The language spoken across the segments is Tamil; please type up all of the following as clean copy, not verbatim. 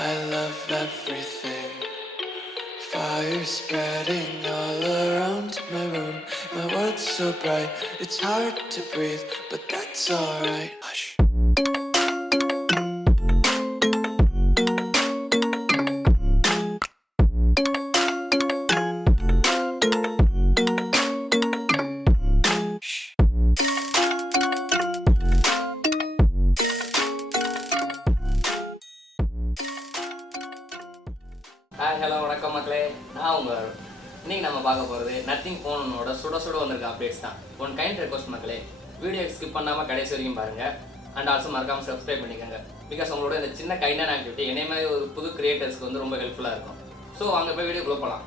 I love everything. Fire spreading all around my room. My world's so bright, it's hard to breathe, but that's alright. Hush. Hi hello வணக்கம் மக்களே, நான் உங்கள் இன்றைக்கி நம்ம பார்க்க போகிறது நத்திங் ஃபோனோட சுட வந்திருக்க அப்டேட்ஸ் தான். ஒன் கைண்ட் ரெக்வஸ்ட் மக்களே, வீடியோ ஸ்கிப் பண்ணாமல் கடைசி வரைக்கும் பாருங்கள். அண்ட் ஆல்சோ மறக்காமல் சப்ஸ்கிரைப் பண்ணிக்கோங்க. பிகாஸ் உங்களோட இந்த சின்ன கைண்டான ஆக்டிவிட்டி என்னை மாதிரி ஒரு புது கிரியேட்டர்ஸ்க்கு வந்து ரொம்ப ஹெல்ப்ஃபுல்லாக இருக்கும். ஸோ அங்கே போய் வீடியோ க்ளோ பண்ணலாம்.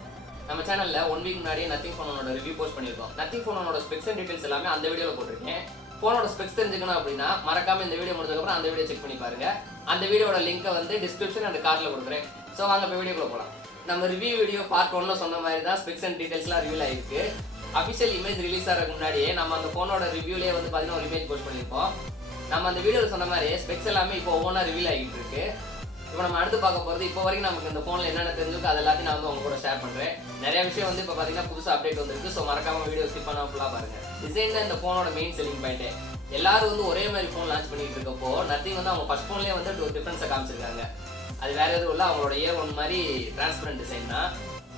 நம்ம சேனலில் 1 வீக் முன்னாடியே நத்திங் ஃபோனோட ரிவ்யூ போஸ்ட் பண்ணியிருக்கோம். நத்திங் ஃபோனோட ஸ்பெக்ஸ் அண்ட் டீட்டெயில்ஸ் எல்லாமே அந்த வீடியோவில் போட்டிருக்கேன். ஃபோனோட ஸ்பெக்ஸ் தெரிஞ்சுக்கணும் அப்படின்னா மறக்காமல் இந்த வீடியோ முடிஞ்சதுக்கப்புறம் அந்த வீடியோ செக் பண்ணி பாருங்கள். அந்த வீடியோட லிங்க்கை வந்து டிஸ்கிரிப்ஷன் அண்ட் கார்டில் கொடுக்குறேன். ஸோ வாங்க போய் வீடியோக்குள்ள போகலாம். நம்ம ரிவ்யூ வீடியோ பார்ட் 1ல சொன்ன மாதிரி தான் ஸ்பெக்ஸ் அண்ட் டீடைல்ஸ்லாம் ரிவீல் ஆயிருக்கு. அஃபிஷியல் இமேஜ் ரிலீஸ் ஆகிறதுக்கு முன்னாடியே நம்ம அந்த ஃபோனோட ரிவ்யூலேயே வந்து பார்த்தீங்கன்னா ஒரு இமேஜ் போஸ்ட் பண்ணியிருப்போம். நம்ம அந்த வீடியோவில் சொன்ன மாதிரி ஸ்பெக்ஸ் எல்லாமே இப்போ ஒவ்வொன்றா ரிவீல் ஆகிட்டு இருக்கு. இப்போ நம்ம அடுத்து பார்க்க போகிறது இப்போ வரைக்கும் நமக்கு இந்த ஃபோனில் என்னென்ன தெரிஞ்சுக்கோ அது எல்லாத்தையும் நான் வந்து உங்க கூட ஷேர் பண்ணுறேன். நிறைய விஷயம் வந்து இப்போ பார்த்தீங்கன்னா புதுசாக அப்டேட் வந்துருக்கு. ஸோ மறக்காம வீடியோ ஸ்கிப் பண்ணாமல் ஃபுல்லாக பாருங்கள். டிசைன் தான் இந்த ஃபோனோட மெயின் செல்லிங் பாயிண்ட்டு. எல்லாரும் வந்து ஒரே மாதிரி ஃபோன் லான்ச் பண்ணிட்டு இருக்கப்போ நத்திங் வந்து அவங்க ஃபர்ஸ்ட் ஃபோன்லேயே வந்து ஒரு டிஃப்ரென்ஸை காமிச்சிருக்காங்க. அது வேற எதுவும் இல்லை, அவங்களோட இயர் ஒன் மாதிரி டிரான்ஸ்பரண்ட் டிசைன் தான்.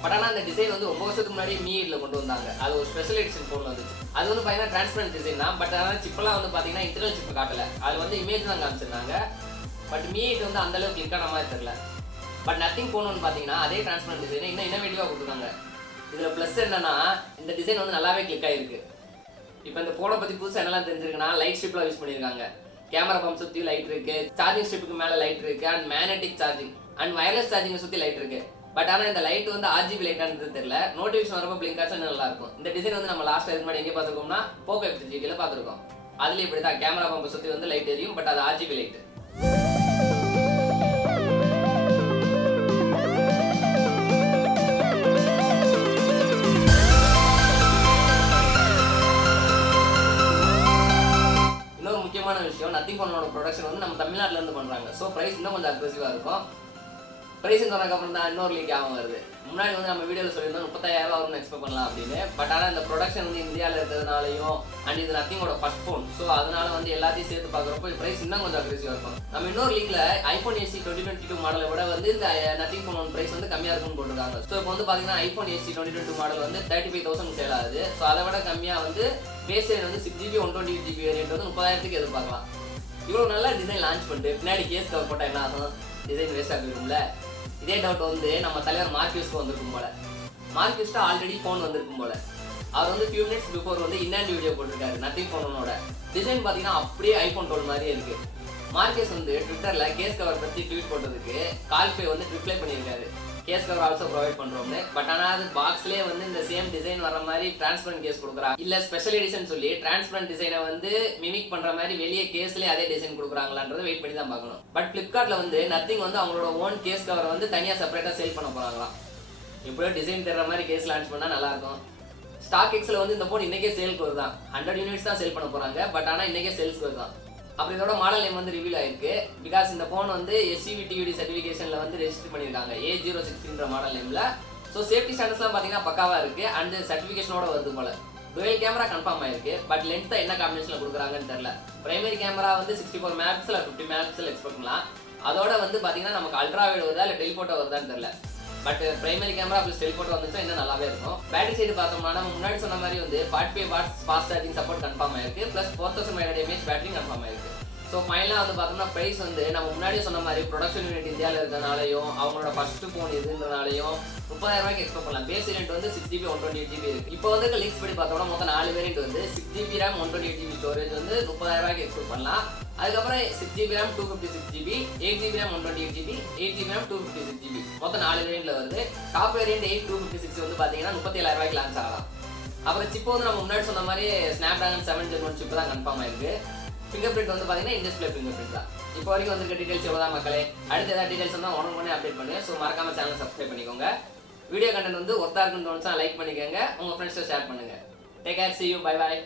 பட் ஆனால் அந்த டிசைன் வந்து ரொம்ப வருஷத்துக்கு முன்னாடி மீட்ல கொண்டு வந்தாங்க. அது ஒரு ஸ்பெஷல் எடிஷன் ஃபோன் வந்துச்சு. அது வந்து பார்த்தீங்கன்னா டிரான்ஸ்பரண்ட் டிசைன் தான். பட் ஆனால் சிப்பெல்லாம் வந்து பார்த்தீங்கன்னா இன்டர்னல் சிப் காட்டல, அது வந்து இமேஜ் தான் காமிச்சிருந்தாங்க. பட் மீட் வந்து அந்த அளவுக்கு கிளிக்கான மாதிரி தெரியல. பட் நத்திங் ஃபோன் வந்து பார்த்தீங்கன்னா அதே டிரான்ஸ்பரண்ட் டிசைன் இன்னும் இன்னோவேட்டிவாக கொடுத்துருக்காங்க. இதில் ப்ளஸ் என்னன்னா இந்த டிசைன் வந்து நல்லாவே கிளிக் ஆகிருக்கு. இப்போ இந்த ஃபோனை பற்றி புதுசாக என்னெல்லாம் தெரிஞ்சிருக்குன்னா லைட் ஸ்ட்ரிப்லாம் யூஸ் பண்ணியிருக்காங்க. கேமரா பம்ப் சுற்றி லைட் இருக்கு, சார்ஜிங் ஸ்ட்ரிப்புக்கு மேலே லைட் இருக்கு, and magnetic charging and wireless சார்ஜிங்கை சுற்றி லைட் இருக்கு. பட் ஆனால் இந்த லைட் வந்து ஆர்ஜிபி லைட்டானது தெரியல. நோட்டிஃபிகேஷன் வரப்போ பிளிங்க் ஆச்சு நல்லா இருக்கும். இந்த டிசைன் வந்து நம்ம லாஸ்ட் இதுக்கு முன்னாடி எங்கே பார்த்துருக்கோம்னா போக்கோ F3GTல பார்த்துருக்கோம். அதுலேயும் இப்படி தான் கேமரா பம்பை சுற்றி வந்து லைட் எரியும். பட் அது ஆர்ஜிபி லைட். இன்னொரு முக்கியமான விஷயம், நத்திங் ஃபோனோட ப்ரொடக்ஷன் வந்து நம்ம தமிழ்நாட்டில் இருந்து பண்ணுறாங்க. ஸோ ப்ரைஸ் இன்னும் கொஞ்சம் அக்ரெசிவாக இருக்கும். ப்ரைஸ் சொன்னதுக்கப்புறம் தான் இன்னொரு லீக் ஆகும் வருது. முன்னாடி வந்து நம்ம வீடியோவில் சொல்லியிருந்தோம் 30,000 வரும்னு எக்ஸ்பெக்ட் பண்ணலாம் அப்படின்னு. பட் ஆனால் இந்த ப்ரொடக்ஷன் வந்து இந்தியாவில் இருக்கிறதுனாலையும் அண்ட் இது நத்திங்கோட ஃபர்ஸ்ட் ஃபோன். ஸோ அதனால வந்து எல்லாத்தையும் சேர்த்து பார்க்குறப்போ ப்ரைஸ் இன்னும் கொஞ்சம் அக்ரெசிவாக இருக்கும். நம்ம இன்னொரு லீக்ல ஐஃபோன் ஏசி 2022 மாடலை விட வந்து இந்த நத்திங் ஃபோன் ப்ரைஸ் வந்து கம்மியாக இருக்கும்னு போட்டுருக்காங்க. ஸோ இப்போ வந்து பார்த்தீங்கன்னா ஐஃபோன் ஏசி 2022 மாடல் வந்து 35,000 சேல் ஆகுது. ஸோ அதை விட கம்மியாக வந்து பேஸ் ரேட் வந்து 6GB 128GB வேரியன்ட் வந்து 30,000க்கு எதிர்பார்க்கலாம். இவ்வளோ நல்லா டிசைன் லான்ச் பண்ணிட்டு பின்னாடி கேஸ் கவர் போட்டால் என்ன ஆகும்? டிசைன் வேஸ்ட் ஆகிருக்கும்ல. இதே டவுட் வந்து நம்ம தலைவர் மார்க்யூஸ்க்கு வந்திருக்கும் போல. மார்க்யூஸ்க்கு ஆல்ரெடி ஃபோன் வந்திருக்கும் போல. அவர் வந்து ஃபியூ மினிட்ஸ் பிஃபோர் வந்து இன்னண்ட் வீடியோ போட்டிருக்காரு நத்திங் ஃபோனோட. டிசைன் பார்த்தீங்கன்னா அப்படியே ஐஃபோன் 12 மாதிரியே இருக்கு. மார்க்கெஸ் வந்து ட்விட்டரில் கேஸ் கவர் பற்றி ட்வீட் போட்டதுக்கு கால் பே வந்து ரிப்ளை பண்ணியிருக்காரு. கேஸ் கவர் ஆல்சோ ப்ரொவைட் பண்ணுறோம்னு. பட் ஆனால் அது பாக்ஸ்லேயே வந்து இந்த சேம் டிசைன் வர மாதிரி டிரான்ஸ்பரண்ட் கேஸ் கொடுக்குறா, இல்லை ஸ்பெஷல் எடிஷன் சொல்லி டிரான்ஸ்பரண்ட் டிசைனை வந்து மிமிக் பண்ணுற மாதிரி வெளியே கேஸ்லேயே அதே டிசைன் கொடுக்குறாங்களான்றது வெயிட் பண்ணி தான் பார்க்கணும். பட் ஃப்ளிப்கார்ட்டில் வந்து நத்திங் வந்து அவங்களோட ஓன் கேஸ் கவரை வந்து தனியாக செப்பரேட்டாக சேல் பண்ண போகிறாங்களாம். எப்படியோ டிசைன் தர்ற மாதிரி கேஸ் லான்ச் பண்ணால் நல்லாயிருக்கும். ஸ்டாக் எக்ஸில் வந்து இந்த ஃபோன் இன்றைக்கே சேலுக்கு வருதான். 100 யூனிட்ஸ் தான் சேல் பண்ண போகிறாங்க. பட் ஆனால் இன்றைக்கே சேல்ஸ் வருதான். அப்புறம் இதோட மாடல் நேம் வந்து ரிவீல் ஆயிருக்கு. பிகாஸ் இந்த ஃபோன் வந்து SCVTUD சர்டிஃபிகேஷனில் வந்து ரெஜிஸ்டர் பண்ணியிருக்காங்க A060 மாடல் நேமில். ஸோ சேஃப்டி ஸ்டாண்டர்ட்ஸ்லாம் பார்த்தீங்கன்னா பக்காவாக இருக்குது. அண்ட் சர்டிஃபிகேஷனோட வருது போல. டுவெல் கேமரா கன்ஃபார்ம் ஆயிருக்கு. பட் லென்த் தான் என்ன காம்பினேஷனில் கொடுக்குறாங்கன்னு தெரியல. பிரைமரி கேமரா வந்து 64 MP 50 MP எக்ஸ்பெக்ட் பண்ணலாம். அதோட வந்து பார்த்தீங்கன்னா நமக்கு அல்ட்ரா வைட் வருதா இல்லை டெலிஃபோட்டோ வருதான்னு தெரியல. But primary camera plus telephoto வந்துச்சுன்னா இன்னும் நல்லாவே இருக்கும். பேட்டரி சைடு பார்த்தோம்னா நம்ம முன்னாடி சொன்ன மாதிரி வந்து 45 watts fast charging support confirm ஆயிருக்கு. ப்ளஸ் 4000 mAh பேட்டரி கன்ஃபார்ம் ஆயிருக்கு. ஸோ ஃபைனலாக வந்து பார்த்தோம்னா ப்ரைஸ் வந்து நம்ம முன்னாடியே சொன்ன மாதிரி ப்ரொடக்ஷன் யூனிட் இந்தியாவில் இருக்கிறனாலையும் அவங்களோட ஃபர்ஸ்ட் ஃபோன் இதுன்றனாலையும் 30,000 எக்ஸ்பெக்ட் பண்ணலாம். பேஸ் வேரியன்ட் வந்து 6GB 128GB இருக்குது. இப்போ வந்து லீக்ஸ் படி பார்த்தோம்னா மொத்தம் 4 வேரியன்ட் வந்து 6GB RAM 128GB ஸ்டோரேஜ் வந்து 30,000 எக்ஸ்பெக்ட் பண்ணலாம். அதுக்கப்புறம் 6GB RAM 256GB, 8GB RAM 128GB, 8GB RAM 256GB மொத்தம் 4 வேரியன்ட்ல வருது. டாப் வேரியன்ட் 8256 வந்து பார்த்தீங்கன்னா 37,000 லான்ச் ஆகலாம். அப்புறம் சிப் வந்து நம்ம முன்னாடி சொன்ன மாதிரி ஸ்னாப்டிராகன் 7 Gen 1 சிப் தான் கன்ஃபார்ம் ஆயிருக்கு. ஃபிங்கர் பிரிண்ட் வந்து பார்த்தீங்கன்னா இன்டிஸ்பிளே ஃபிங்கர் பிரிண்ட் தான். இப்போ வரைக்கும் வந்து டீடைல்ஸ் எவ்வளோ மக்களே. அடுத்து ஏதாவது டீடைல்ஸ் வந்து ஒன்று அப்டேட் பண்ணுவேன். ஸோ மறக்காம சேனல் சப்ஸ்கிரைப் பண்ணிக்கோங்க. வீடியோ கண்டென்ட் வந்து ஒர்த்தா இருக்குன்னு தோணுச்சா லைக் பண்ணிக்கோங்க. உங்கள் ஃப்ரெண்ட்ஸை ஷேர் பண்ணுங்கள். Take care, see you, bye bye.